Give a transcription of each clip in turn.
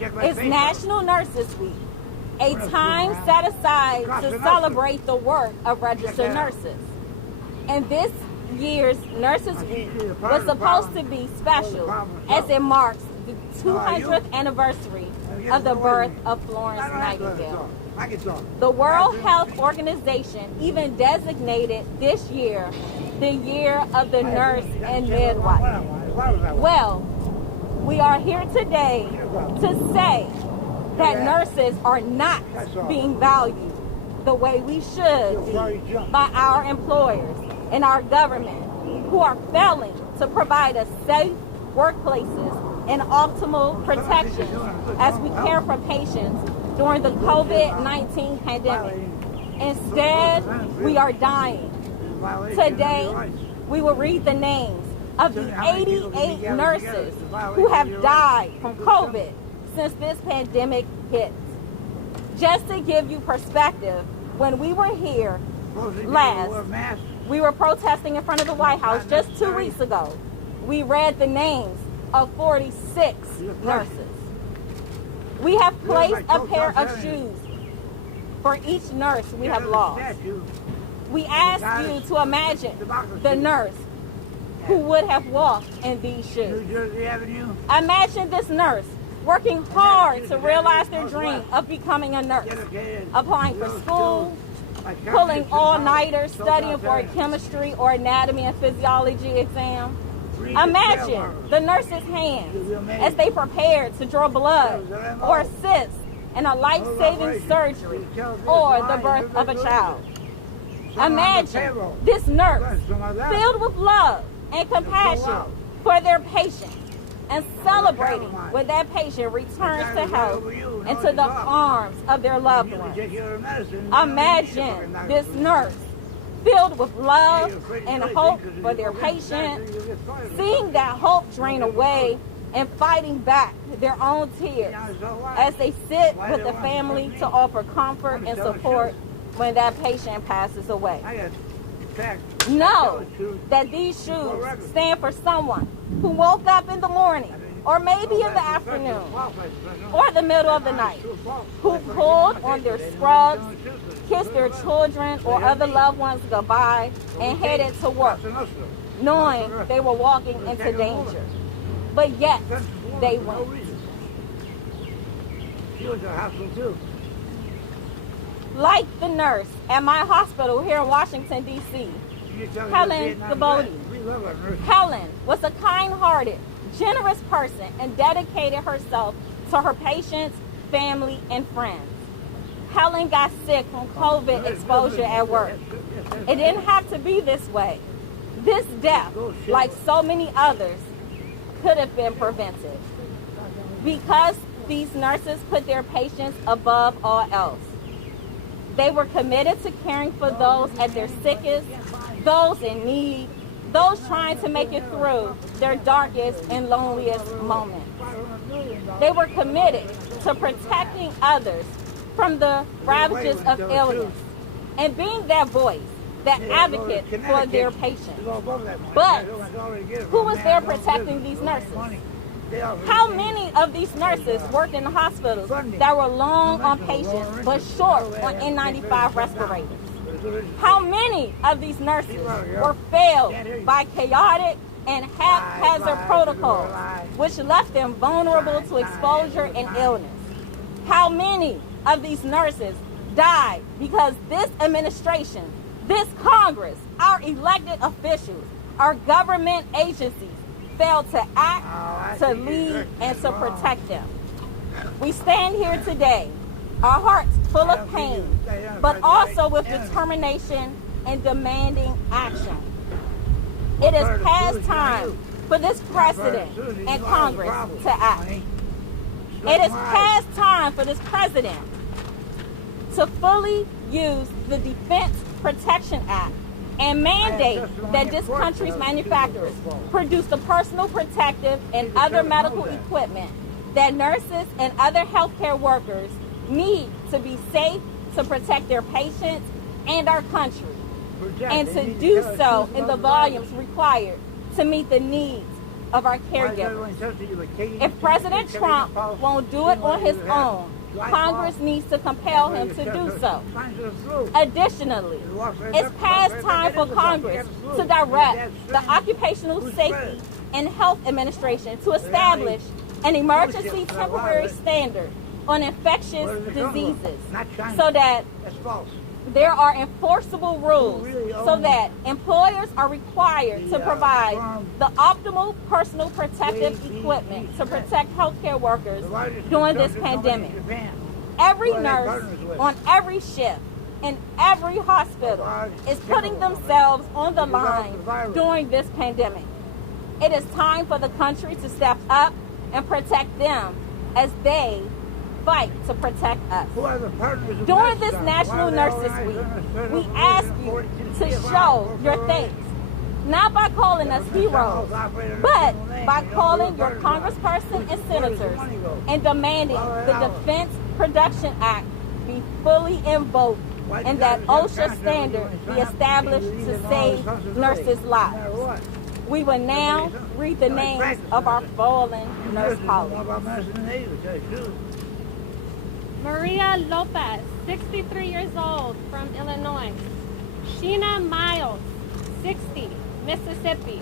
is National Nurses Week, a time set aside to celebrate the work of registered nurses. And this year's Nurses Week was supposed to be special as it marks the 200th anniversary of the birth of Florence Nightingale. The World Health Organization even designated this year the year of the nurse and midwife. Well, we are here today to say that nurses are not being valued the way we should be by our employers and our government, who are failing to provide us safe workplaces and optimal protections as we care for patients during the COVID-19 pandemic. Instead, we are dying. Today, we will read the names of the 88 nurses who have died from COVID since this pandemic hit. Just to give you perspective, when we were here last, we were protesting in front of the White House just 2 weeks ago. We read the names of 46 nurses. We have placed a pair of shoes for each nurse we have lost. We ask you to imagine the nurse who would have walked in these shoes. Imagine this nurse working hard to realize their dream of becoming a nurse, applying for school, pulling all-nighters, studying for a chemistry or anatomy and physiology exam. Imagine the nurse's hands as they prepare to draw blood or assist in a life-saving surgery or the birth of a child. Imagine this nurse filled with love and compassion for their patient and celebrating when that patient returns to health and to the arms of their loved ones. Imagine this nurse filled with love and hope for their patient, seeing that hope drain away and fighting back their own tears as they sit with the family to offer comfort and support when that patient passes away. Know that these shoes stand for someone who woke up in the morning, or maybe in the afternoon, or the middle of the night, who pulled on their scrubs, kissed their children or other loved ones goodbye, and headed to work, knowing they were walking into danger. But yet, they went. She was in the hospital too. Like the nurse at my hospital here in Washington, D.C., Helen Gabody. Helen was a kind-hearted, generous person and dedicated herself to her patients, family, and friends. Helen got sick from COVID exposure at work. It didn't have to be this way. This death, like so many others, could have been prevented. Because these nurses put their patients above all else. They were committed to caring for those at their sickest, those in need, those trying to make it through their darkest and loneliest moments. They were committed to protecting others from the ravages of illness and being that voice, that advocate for their patients. But who was there protecting these nurses? How many of these nurses worked in the hospitals that were long on patients but short on N95 respirators? How many of these nurses were failed by chaotic and haphazard protocols, which left them vulnerable to exposure and illness? How many of these nurses died because this administration, this Congress, our elected officials, our government agencies failed to act, to lead, and to protect them? We stand here today, our hearts full of pain, but also with determination and demanding action. It is past time for this president and Congress to act. It is past time for this president to fully use the Defense Protection Act and mandate that this country's manufacturers produce the personal protective and other medical equipment that nurses and other healthcare workers need to be safe to protect their patients and our country, and to do so in the volumes required to meet the needs of our caregivers. If President Trump won't do it on his own, Congress needs to compel him to do so. Additionally, it's past time for Congress to direct the Occupational Safety and Health Administration to establish an emergency temporary standard on infectious diseases so that there are enforceable rules so that employers are required to provide the optimal personal protective equipment to protect healthcare workers during this pandemic. Every nurse on every shift in every hospital is putting themselves on the line during this pandemic. It is time for the country to step up and protect them as they fight to protect us. During this National Nurses Week, we ask you to show your thanks, not by calling us heroes, but by calling your congressperson and senators and demanding the Defense Production Act be fully invoked and that OSHA standard be established to save nurses' lives. We will now read the names of our fallen nurse colleagues. Maria Lopez, 63 years old, from Illinois. Sheena Miles, 60, Mississippi.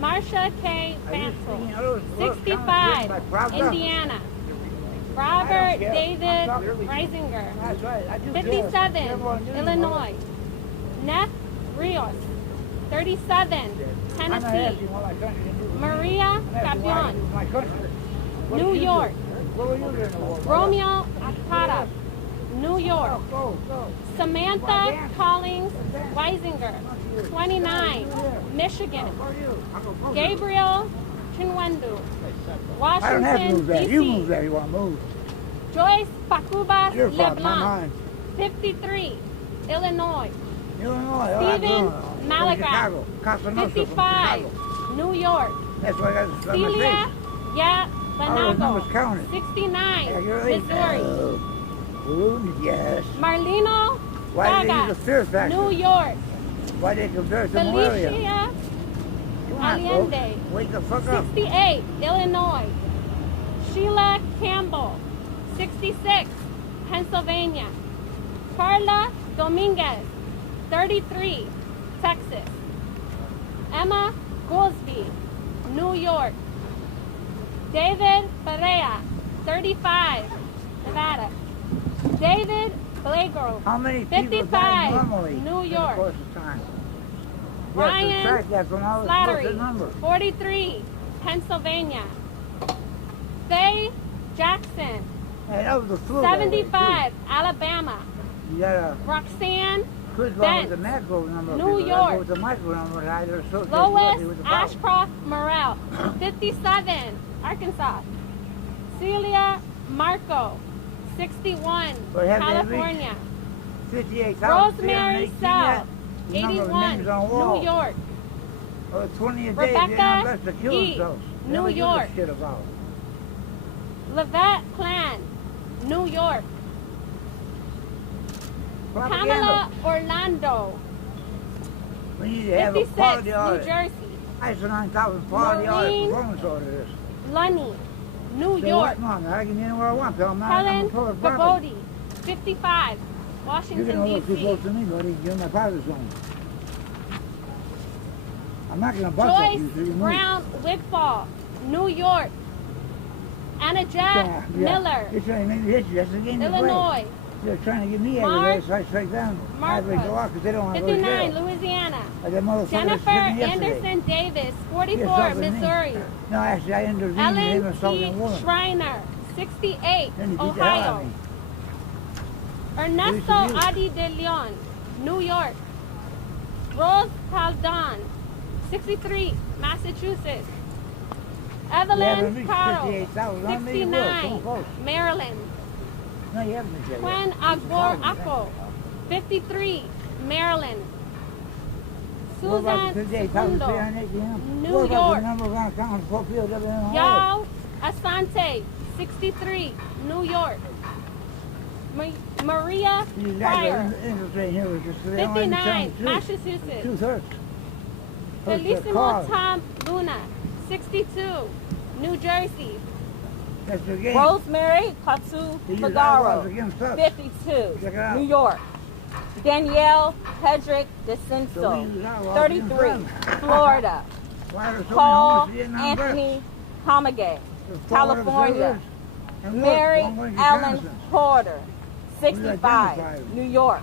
Marsha K. Bansel, 65, Indiana. Robert David Reisinger, 57, Illinois. Neff Rios, 37, Tennessee. Maria Capion, New York. Romeo Akara, New York. Samantha Collins Weisinger, 29, Michigan. Gabriel Chinwendu, Washington, D.C. You move there, you want to move. Joyce Pacubas Your fault, not LeBlanc, mine. 53, Illinois. Illinois. Stephen Malagraf, 55, New York. That's why that's Celia numbers Banago, counted. 69, Yeah, you're right. Missouri. Yes. Marlino Why did they use the fear Vargas, factor? New York. Why did they compare it to malaria? Felicia Come on, Allende, folks. Wake the fuck up. 68, Illinois. Sheila Campbell, 66, Pennsylvania. Carla Dominguez, 33, Texas. Emma Goolsby, New York. David Perea, 35, Nevada. David Blagrove, How many people die 55, normally New in the York. course of time? You have to Ryan subtract that from all the Slattery, number. 43, Pennsylvania. Faye Jackson, And that was the flu. that way, 75, Alabama. too. You got a Roxanne could go Bent, with the macro number. New people. York. Go with the micro number. Either associated Lois with the problem. Ashcroft Morrell, 57, Arkansas. Celia Marco, 61, But have they California. 58,000. Rosemary Sell, 81, New York. Or 20 a day. Rebecca They don't let to kill Gee, themselves. They New don't give a York. shit about. Levette Plan, New York. Propaganda. Pamela Orlando, We need to have a 56, quality New audit. Jersey. ISO 9000 quality audit Maureen performance audit is. Lunny, New Say York. what, Mom? I can be anywhere I want, pal. I'm not Helen a public property. Gabodi, 55, You're going to Washington, look too close D.C. to me, buddy. You're in my private zone. I'm not going to bust up Joyce you, so you move. Brown Wigfall, New York. Anna Jack Miller, You're trying to make me hit you. That's the game to play. Illinois. They're trying to get me Mark everywhere, so I strike down. Marcus, I go off because they don't want to go to 59, jail. Louisiana. Like that motherfucker Jennifer that hit me yesterday. Anderson Davis, He 44, assaulted me. Missouri. No, actually, I intervened in him Ellen assaulting a T. woman. Schreiner, 68, Then he beat the hell out of Ohio. me. Ernesto Adi de Leon, New York. Rose Caldon, 63, Massachusetts. Evelyn reached Carroll, 58,000. I made it work. Come 69, close. Maryland. No, you haven't been Gwen Agbor Ako, 53, Maryland. What about Susan the 58,380? Segundo, New What about York. the number of accounts in Fort Worth? Yao Asante, 63, New York. Maria These guys Pryor, are infiltrating here with this. They don't let me tell 59, the truth. Massachusetts. Truth hurts. Hurts their Felicimo cause. Tom Luna, 62. New Jersey. That's the game. Rosemary Katu They use Figaro, eyeballs against us. 52, Check it out. New York. Danielle Pedrick So DeCinso, we use eyeballs 33, against them. Florida. Why are there so many Paul homeless Vietnam vets? Anthony Hamagay, There's 400 California. visitors and work. Mary One going to Allen Johnson. Porter, identify 65, them. New York.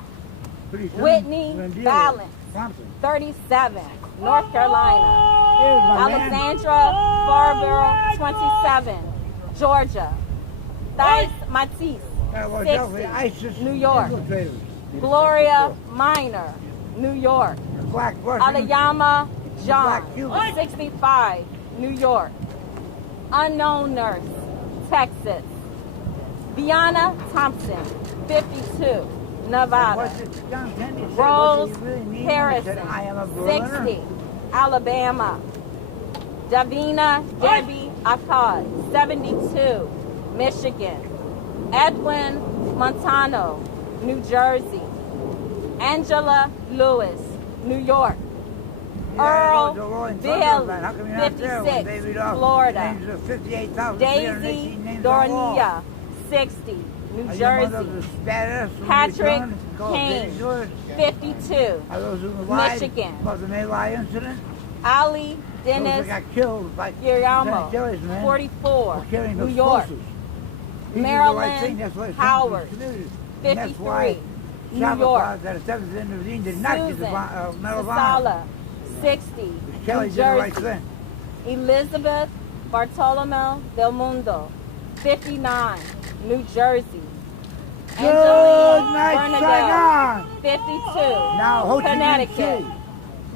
Pretty soon, Whitney we're gonna deal with Valance, something. 37, North Carolina. Here's my man. Alexandra Barbero, 27, Georgia. Thais Matisse, Philadelphia, 60, ISIS New York. infiltrators. Gloria Minor, New York. Black Russians. Alayama John, Black Cubans. 65, New York. Unknown nurse, Texas. Vianna Thompson, 52, Nevada. What's it, John Kennedy said, Rose what do you really mean when you Harrison, said, I am a Berliner? 60, Alabama. Davina Debbie Akkad, 72, Michigan. Edwin Montano, New Jersey. Angela Lewis, New York. Yeah, Earl the Roy and Bailey, Thunderland. How come you're not there when 56, they read off Florida. names of 58,318 Daisy names on the wall? Dornia, 60, New Are you one Jersey. of the status when Patrick you return? Call Kane, David George? 52, Are those who lied Michigan. about the Mayflower incident? Ali Those Dennis that got killed by Guillermo, Lieutenant Kelly's men 44, for carrying New York. explosives. He did the Marilyn right thing. That's why it's Howard, community. And that's 53, why New Shabbat York. that a 7th Indian did not get the Susan Medal of Honor. Sasala, 60, Kelly New did the right Jersey. thing. Elizabeth Bartolomeo del Mundo, 59, New Jersey. Good Angeline night, Bernadette, Saigon. 52, Now, Ho Chi Minh Connecticut. City.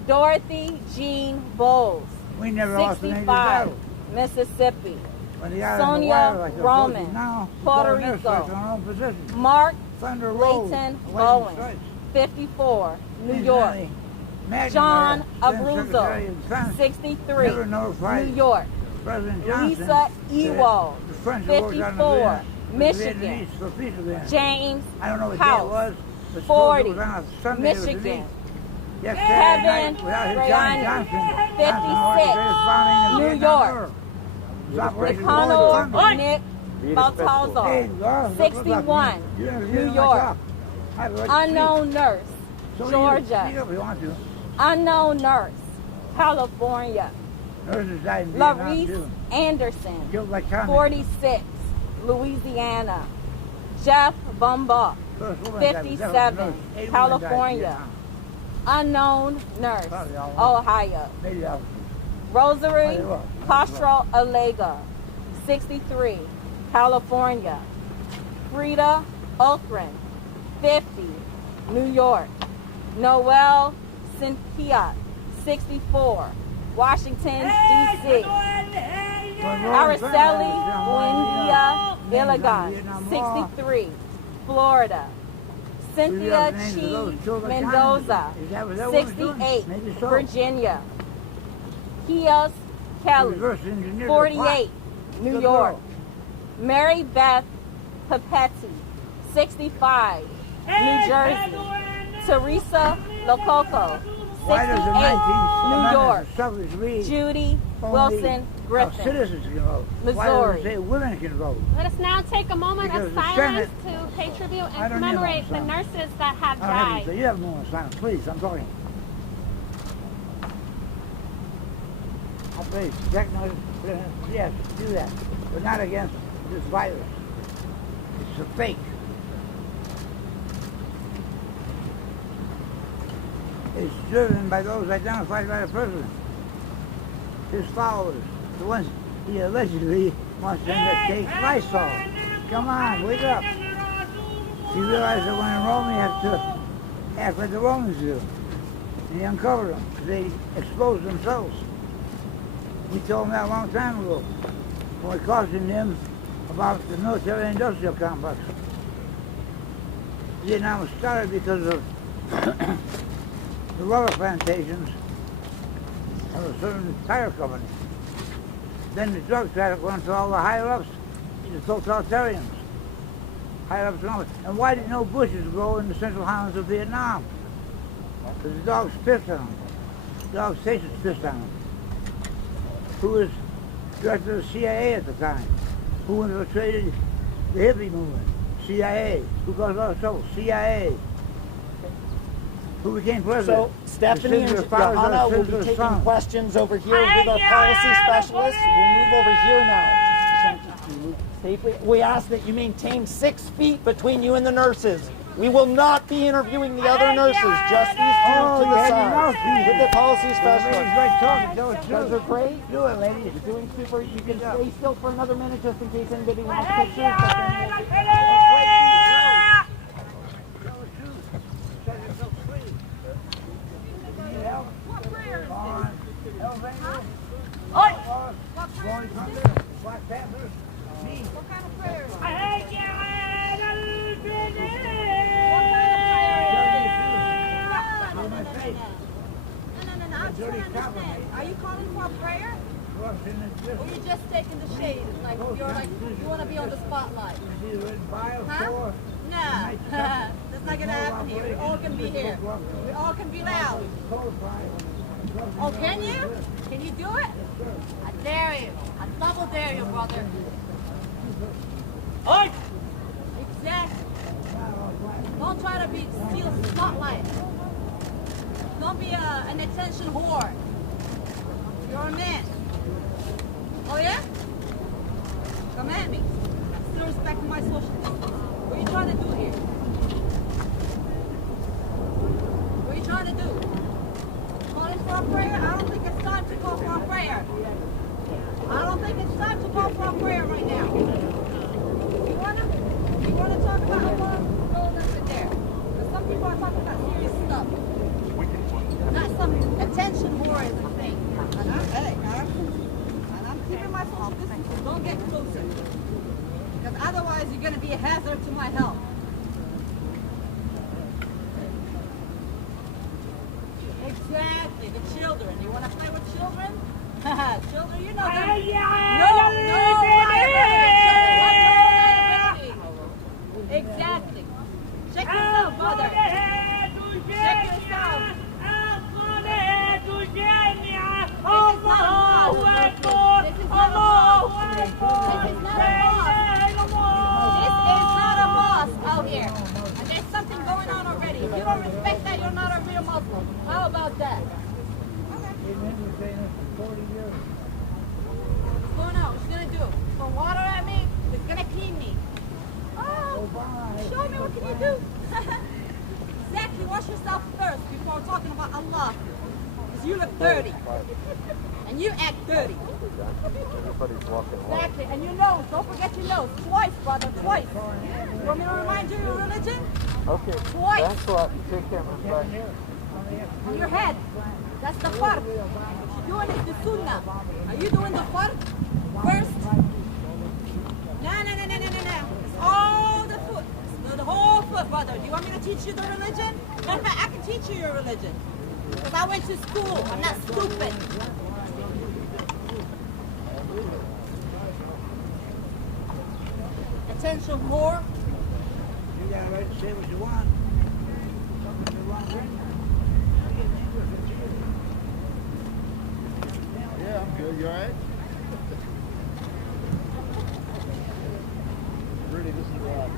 Dorothy Jean Bowles, We never lost a major 65, battle. Mississippi. When the guys on the Sonia wire like they're Roman, approaching now, Puerto going their Rico. stripes on their own position. Mark Thunder Road, Layton Western Bowen, Stripes. 54, New These York. are the imaginary John then Secretary Abruzzo, of Defense 63, never notified New York. President Johnson Lisa that Ewald, the French had worked on the 54, Vietnam- the Michigan. Vietnamese for peace agreement. James I don't know what day it House, was, but 40, it was on a Sunday. It was a Michigan. meet. Yes, Saturday Kevin night, without his John Brianna, Johnson, 56, New New York. Nicano Nick Baltazar, 61, New York. Unknown nurse, Georgia. Unknown nurse, California. Nurses died in Vietnam, Larice too. Anderson, Killed by communists. 46, Louisiana. Jeff Bumbuck, First woman died, 57, nurse. 8 women died in California. Vietnam. Unknown nurse, Probably all Ohio. Maybe that was- Rosary Probably was. Castro Alega, 63, California. Frida Okren, 50, New York. Noel Cynthia, 64, Washington, D.C. Araceli Buendia Villagon, 63, Florida. Cynthia Chi Mendoza, 68, Virginia. Kios Kelly, 48, New York. Mary Beth Papetti, 65, New Jersey. Teresa Lococo, 68, New York. Judy Wilson Griffin, Citizens can vote. Why does Missouri. it say women can vote? Let us now take a moment Because of the silence Senate- to pay tribute I and don't need commemorate one, the son. nurses that have I don't have to died. say, you have a moment of silence, please. I'm talking. Please, recognize, yes, do that, but not against this virus. It's a fake. It's driven by those identified by the president. His followers, the ones he allegedly wants them to take Lysol. Come on, wake up. He realized that when in Rome, you have to act like the Romans do. And he uncovered them, because they exposed themselves. We told him that a long time ago, when we cautioned him about the military-industrial complex. Vietnam was started because of the rubber plantations of a certain tire company. Then the drug traffic went to all the higher-ups, the totalitarians. Higher-ups and all that. And why did no bushes grow in the central highlands of Vietnam? Because the dogs pissed on them. The dog stations pissed on them. who was director of the CIA at the time, who infiltrated the hippie movement, CIA, who caused a lot of trouble, CIA, who became president. So Stephanie and Johanna will be taking questions over here with our policy specialist. We'll move over here now. Safely. We ask that you maintain 6 feet between you and the nurses. We will not be interviewing the other nurses, just these two to the side. With the policy specialist. You guys are great. Do it, ladies. You're doing super. You can stay still for another minute just in case anybody wants pictures. Are you calling for a prayer? Or you just taking the shade? Like you want to be on the spotlight? Huh? No, that's not gonna happen here. We all can be here. We all can be loud. Oh, can you? Can you do it? I dare you. I double dare you, brother. Oi! Exactly. Don't try to steal the spotlight. Don't be an attention whore. You're a man. Oh yeah? Come at me. Still respecting my social distance. What are you trying to do here? What are you trying to do? Calling for a prayer? I don't think it's time to call for a prayer. I don't think it's time to call for a prayer right now. You wanna talk about Allah? Go over there. Because some people are talking about serious stuff. Not some attention whorism thing. And I'm keeping my social distance, so don't get closer. Because otherwise you're gonna be a hazard to my health. Exactly, the children. You wanna play with children? Children, you know them. Exactly. Check yourself, brother. Check yourself. Out here. And there's something going on already. If you don't respect that, you're not a real Muslim. How about that? What's going on? What's she gonna do? Throw water at me? It's gonna clean me. Oh, show me, what can you do? Exactly, wash yourself first before talking about Allah. Because you look dirty. And you act dirty. Exactly, and your nose. Don't forget your nose. Twice, brother, twice. You want me to remind you of your religion? Okay. Twice. Thanks a lot. Take care, man. Bye. On your head. That's the farq. What you're doing is the sunnah. Are you doing the farq first? No. It's all the foot. It's the whole foot, brother. Do you want me to teach you the religion? In fact, I can teach you your religion. Because I went to school. I'm not stupid. Attention whore. You got a right to say what you want. Something you want. Yeah, I'm good. You alright? Rudy, this is Rob.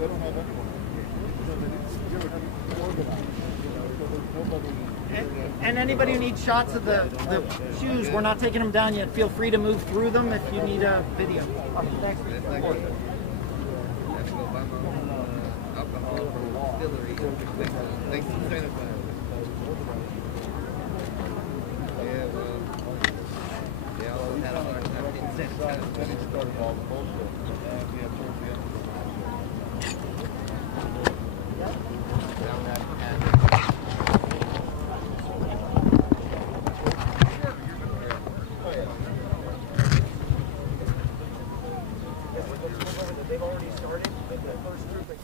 They don't have anyone. And anybody who needs shots of the shoes, we're not taking them down yet. Feel free to move through them if you need a video. Thanks. Thanks for saying it. Yeah, well, we had a hard time getting sent. Then he started all the bullshit. Yeah, towards the end. Down that path. Oh, yeah. They've already started. The first group that